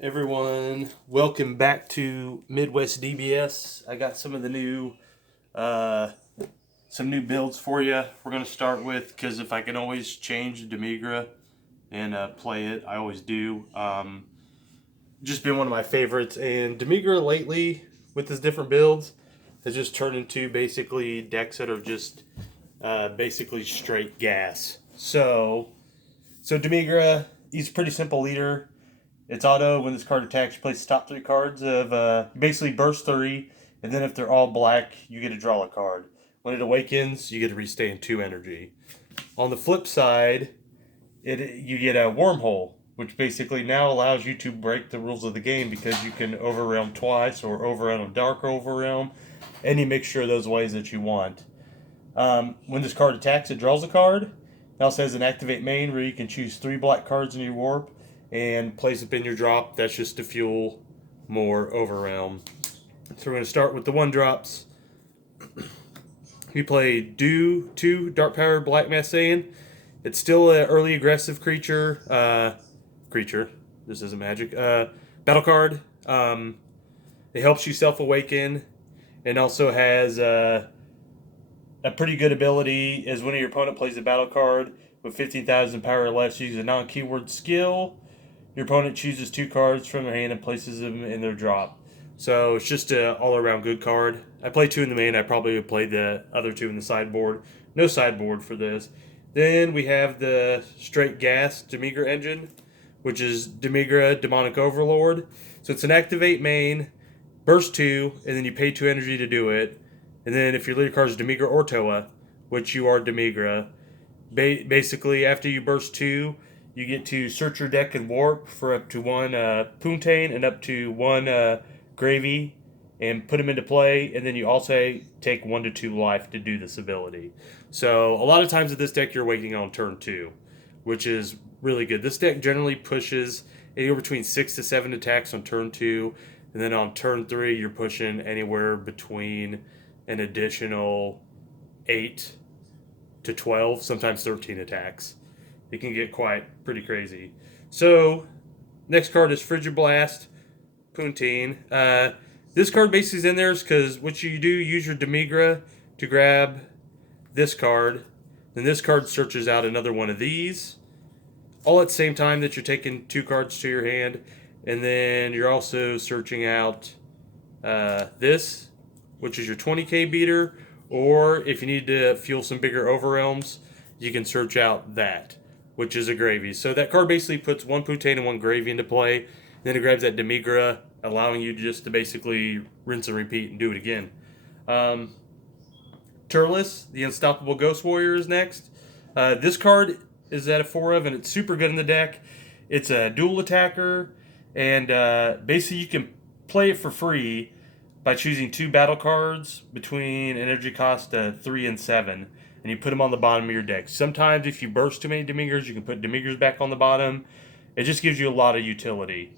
Everyone, welcome back to Midwest DBS. I got some of the new some new builds for you. We're going to start with, because if I can always change Demigra and play it, I always do. Just been one of my favorites, and Demigra lately with his different builds has just turned into basically decks that are just basically straight gas. So Demigra, he's a pretty simple leader. It's auto. When this card attacks, you place the top three cards of basically burst three, and then if they're all black, you get to draw a card. When it awakens, you get to restand 2 energy. On the flip side, you get a wormhole, which basically now allows you to break the rules of the game because you can overrealm twice or overrealm a dark overrealm, any mixture of those ways that you want. When this card attacks, it draws a card. It also has an activate main where you can choose 3 black cards in your warp and place it in your drop. That's just to fuel more overrealm. So we're going to start with the 1-drops. We play Do 2 Dark Power Black Mass Saiyan. It's still an early aggressive creature. This isn't magic. Battle card. It helps you self-awaken and also has a pretty good ability is when your opponent plays a battle card with 15,000 power or less, use a non-keyword skill. Your opponent chooses 2 cards from their hand and places them in their drop. So it's just an all-around good card. I play 2 in the main. I probably would play the other 2 in the sideboard. No sideboard for this. Then we have the straight gas Demigra engine, which is Demigra Demonic Overlord. So it's an activate main, burst 2, and then you pay 2 energy to do it. And then if your leader card is Demigra or Toa, which you are Demigra, basically after you burst 2, you get to search your deck and warp for up to 1 Poontang and up to 1 Gravy and put them into play. And then you also take 1 to 2 life to do this ability. So a lot of times with this deck, you're waiting on turn 2, which is really good. This deck generally pushes anywhere between 6 to 7 attacks on turn 2. And then on turn 3, you're pushing anywhere between an additional 8 to 12, sometimes 13 attacks. It can get pretty crazy. So, next card is Frigid Blast, Poontang. This card basically is in there because what you do, use your Demigra to grab this card. Then this card searches out another one of these. All at the same time that you're taking 2 cards to your hand. And then you're also searching out this, which is your 20k beater. Or if you need to fuel some bigger overrealms, you can search out that, which is a Gravy. So that card basically puts 1 Poontang and 1 Gravy into play. Then it grabs that Demigra, allowing you just to basically rinse and repeat and do it again. Turles, the Unstoppable Ghost Warrior, is next. This card is at a 4 of, and it's super good in the deck. It's a dual attacker, and basically you can play it for free by choosing 2 battle cards between energy cost 3 and 7, and you put them on the bottom of your deck. Sometimes if you burst too many Demigras, you can put Demigras back on the bottom. It just gives you a lot of utility.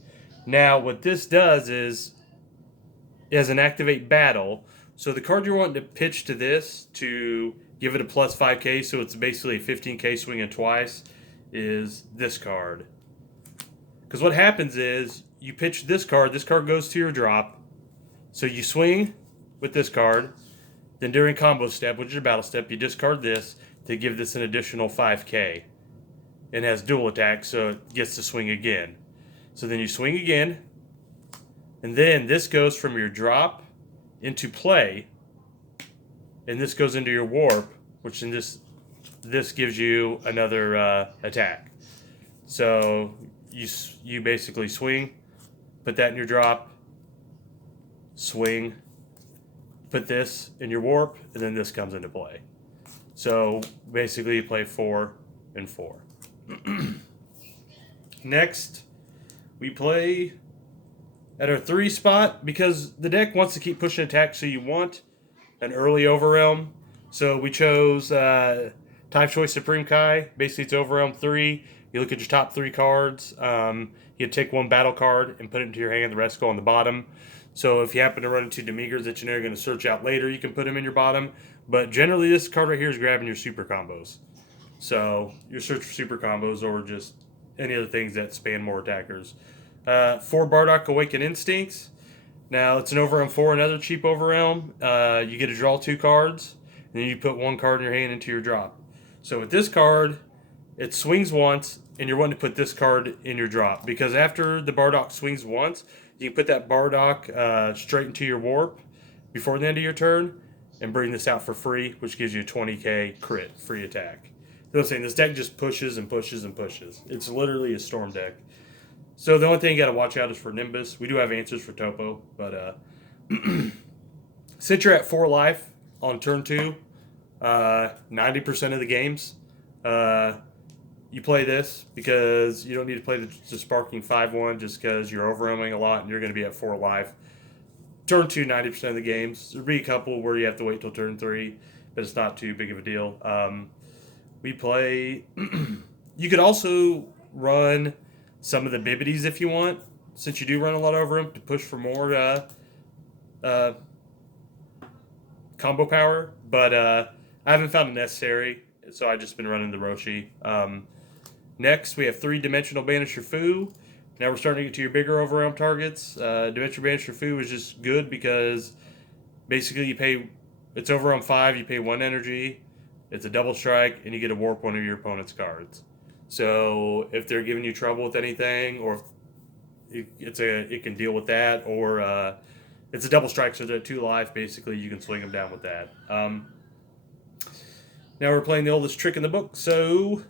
Now, what this does is, as an activate battle, so the card you're wanting to pitch to this to give it a plus 5k, so it's basically a 15k swinging twice, is this card. Because what happens is, you pitch this card goes to your drop, so you swing with this card, then during combo step, which is your battle step, you discard this to give this an additional 5k. It has dual attack, so it gets to swing again. So then you swing again, and then this goes from your drop into play, and this goes into your warp, which in this gives you another attack. So you basically swing, put that in your drop, swing, put this in your warp, and then this comes into play. So basically you play 4 and 4. Next, we play at our 3 spot because the deck wants to keep pushing attack, so you want an early overrealm. So we chose Type Choice Supreme Kai. Basically, it's overrealm 3. You look at your top 3 cards. You take 1 battle card and put it into your hand. The rest go on the bottom. So if you happen to run into Demigras that you know you're going to search out later, you can put them in your bottom. But generally, this card right here is grabbing your super combos. So your search for super combos or just any other things that span more attackers. 4 Bardock Awaken Instincts. Now, it's an Overwhelm 4, another cheap Overwhelm. You get to draw 2 cards, and then you put 1 card in your hand into your drop. So with this card, it swings once, and you're wanting to put this card in your drop. Because after the Bardock swings once, you can put that Bardock straight into your warp before the end of your turn, and bring this out for free, which gives you a 20k crit free attack. You know what I'm saying? This deck just pushes and pushes and pushes. It's literally a storm deck. So the only thing you got to watch out is for Nimbus. We do have answers for Topo, but since you're at 4 life on turn 2, 90% of the games, you play this because you don't need to play the Sparking 5-1 just because you're overwhelming a lot and you're going to be at 4 life. Turn 2, 90% of the games. There'll be a couple where you have to wait till turn 3, but it's not too big of a deal. We play... You could also run some of the Bibbities if you want, since you do run a lot over them, to push for more combo power, but I haven't found it necessary, so I've just been running the Roshi. Next, we have 3-Dimensional Banisher Fu. Now we're starting to get to your bigger overwhelm targets. Dimensional Banisher Fu is just good because basically you pay, it's overwhelm 5, you pay 1 energy, it's a double strike, and you get to warp one of your opponent's cards. So if they're giving you trouble with anything, or it can deal with that, or it's a double strike, so they're at 2 life. Basically, you can swing them down with that. Now we're playing the oldest trick in the book. So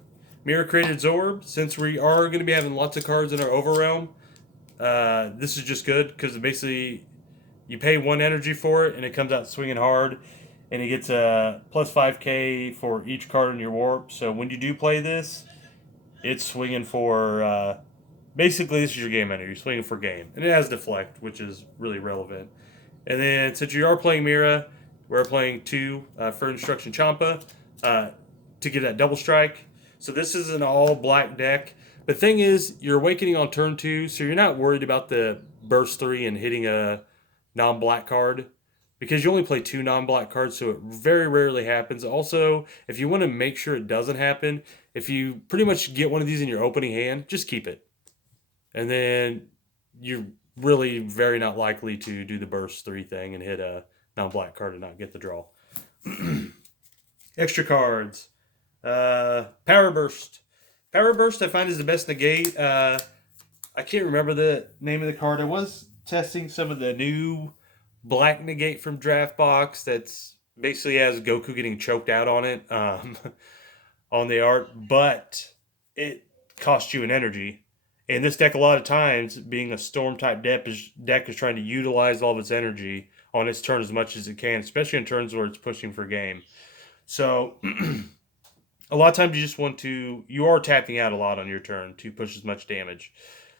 Mirror Created Zorb. Since we are going to be having lots of cards in our Overrealm, this is just good because basically you pay 1 energy for it, and it comes out swinging hard, and it gets a plus 5k for each card in your warp. So when you do play this, it's swinging for, basically this is your game ender. You're swinging for game. And it has deflect, which is really relevant. And then since you are playing Mira, we're playing 2 for Instruction Champa to get that double strike. So this is an all black deck. The thing is, you're awakening on turn 2, so you're not worried about the burst 3 and hitting a non-black card, because you only play 2 non-black cards, so it very rarely happens. Also, if you want to make sure it doesn't happen, if you pretty much get one of these in your opening hand, just keep it. And then you're really very not likely to do the burst 3 thing and hit a non-black card and not get the draw. Extra cards. Power Burst. Power Burst I find is the best negate. I can't remember the name of the card. I was testing some of the new black negate from Draft Box that's basically has Goku getting choked out on it on the art, but it costs you an energy. And this deck, a lot of times, being a storm type deck is trying to utilize all of its energy on its turn as much as it can, especially in turns where it's pushing for game. So a lot of times you are tapping out a lot on your turn to push as much damage.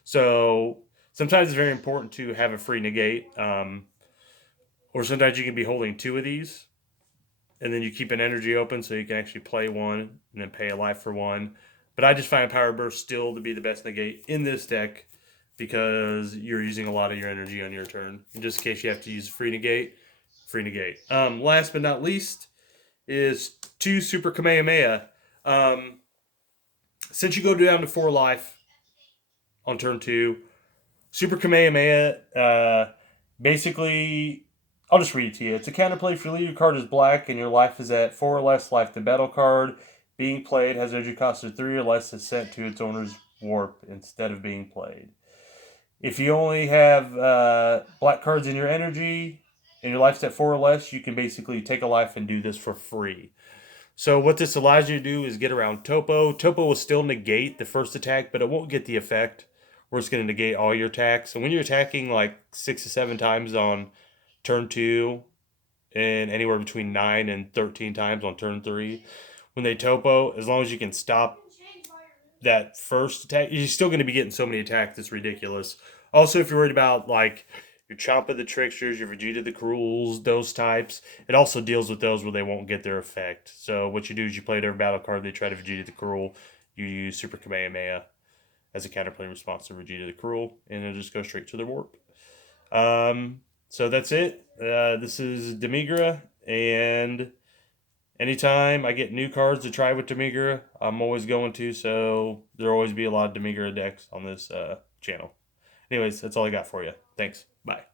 So sometimes it's very important to have a free negate. Or sometimes you can be holding 2 of these, and then you keep an energy open so you can actually play 1 and then pay a life for 1. But I just find Power Burst still to be the best negate in this deck because you're using a lot of your energy on your turn. And just in case you have to use a free negate, free negate. Last but not least is 2 Super Kamehameha. Since you go down to 4 life on turn 2, Super Kamehameha, basically, I'll just read it to you. It's a counterplay if your leader card is black and your life is at 4 or less life. The battle card being played has energy cost of 3 or less is sent to its owner's warp instead of being played. If you only have black cards in your energy and your life's at 4 or less, you can basically take a life and do this for free. So what this allows you to do is get around Topo. Topo will still negate the first attack, but it won't get the effect where it's going to negate all your attacks. So when you're attacking like 6 to 7 times on turn 2 and anywhere between 9 and 13 times on turn 3, when they Topo, as long as you can stop that first attack, you're still going to be getting so many attacks, it's ridiculous. Also, if you're worried about like your Champa the Tricksters, your Vegeta the Cruels, those types, it also deals with those where they won't get their effect. So what you do is you play their battle card, they try to Vegeta the Cruel, you use Super Kamehameha as a counterplay response to Vegeta the Cruel, and it'll just go straight to their warp. So that's it. This is Demigra, and anytime I get new cards to try with Demigra, I'm always going to, so there'll always be a lot of Demigra decks on this channel. Anyways, that's all I got for you. Thanks. Bye.